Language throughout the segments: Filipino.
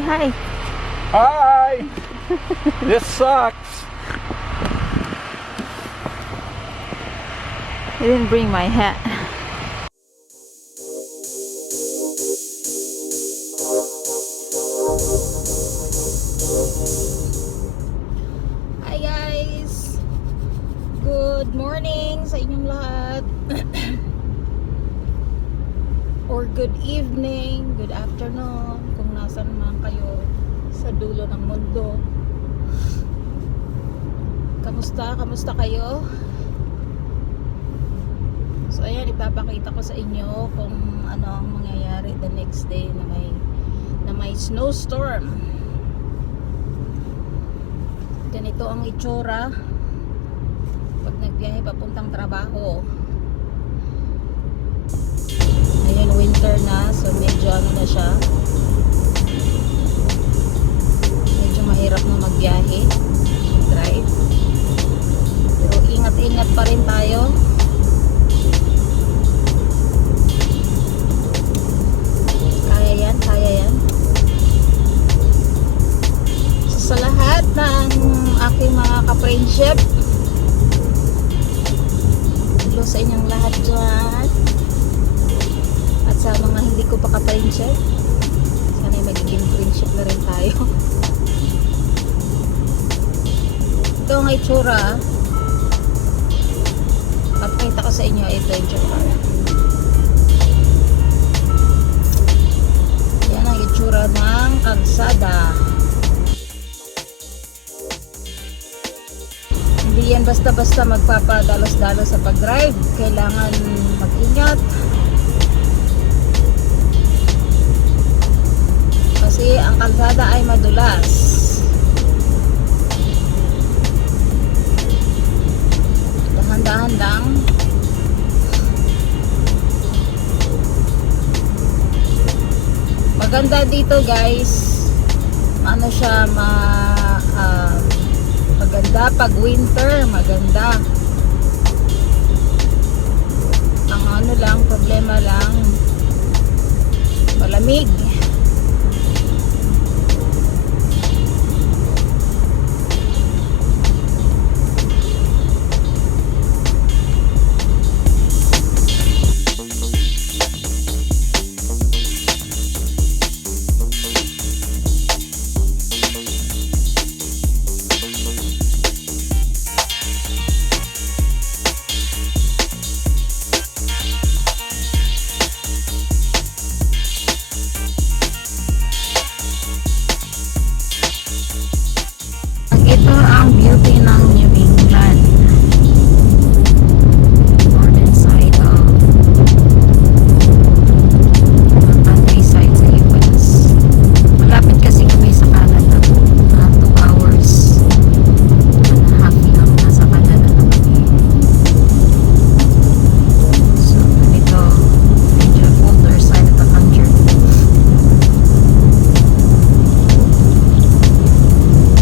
Say hi. Hi! This sucks. I didn't bring my hat. Hi guys! Good morning sa inyong lahat. Or good evening, good afternoon kung nasan man kayo sa dulo ng mundo. Kamusta kayo? So ayan, ipapakita ko sa inyo kung ano ang mangyayari the next day na may snowstorm. Ganito ang itsura pag nagbiyahe papuntang trabaho. Ayan, winter na, so medyo ano na siya, medyo mahirap na magbiyahe, drive, pero ingat pa rin tayo. Kaya yan. So, sa lahat ng aking mga ka-friendship, hello sa inyong lahat dyan. At sa mga hindi ko pa ka-friendship, sana magiging friendship na rin tayo. Ito ang itsura. Papakita ko sa inyo ito yung itsura. Yan ang itsura ng kalsada. Hindi yan basta-basta magpapadalos-dalos sa pag-drive. Kailangan mag-ingat. Kasi ang kalsada ay madulas. Dahan-dahan lang. Maganda dito guys. Ano siya, maganda pag winter, maganda. Ang ano lang, problema lang, malamig. Ito ang beauty ng New England. Northern side of countryside sa US. Malapit kasi kami sa Canada. 2 hours and a half lang nasa Canada na kami. So, ito medyo older side of the country.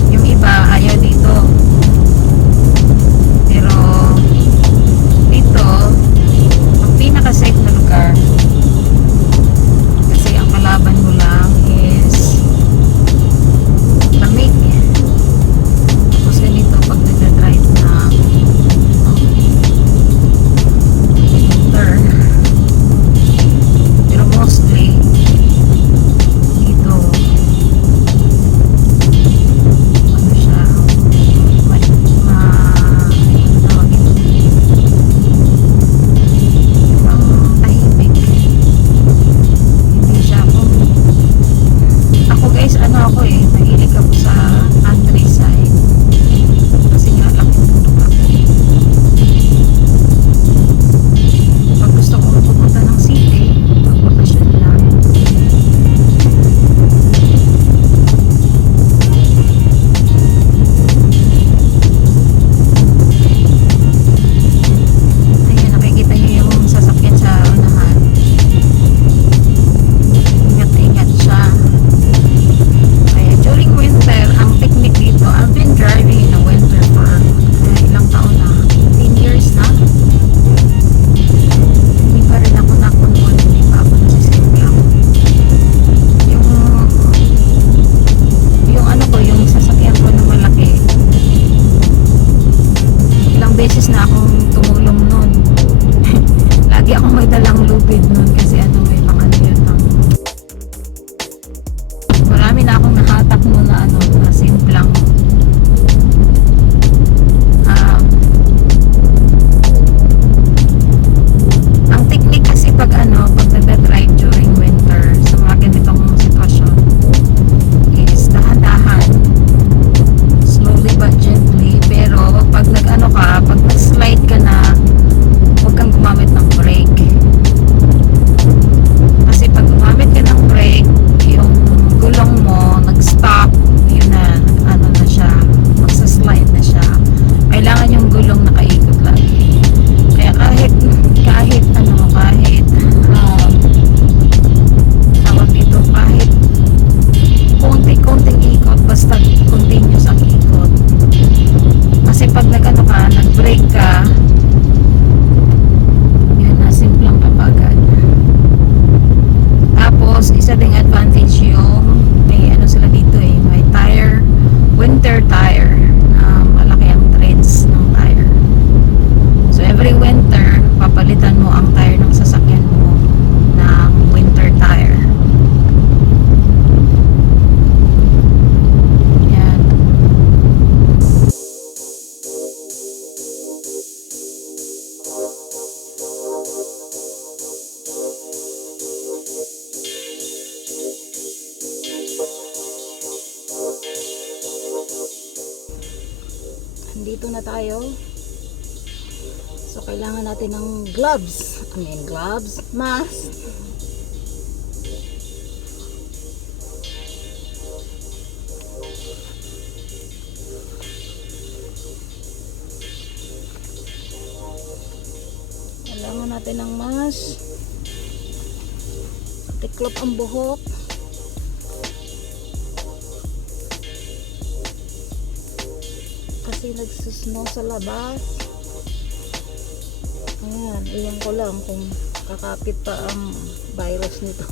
Yung iba ayaw dito Dito na tayo. So, kailangan natin ng gloves. Gloves, mask. Kailangan natin ng mask. Tiklop ang buhok. Kasi nagsusnow sa labas. Ayan, iwan ko lang kung kakapit pa ang virus nito.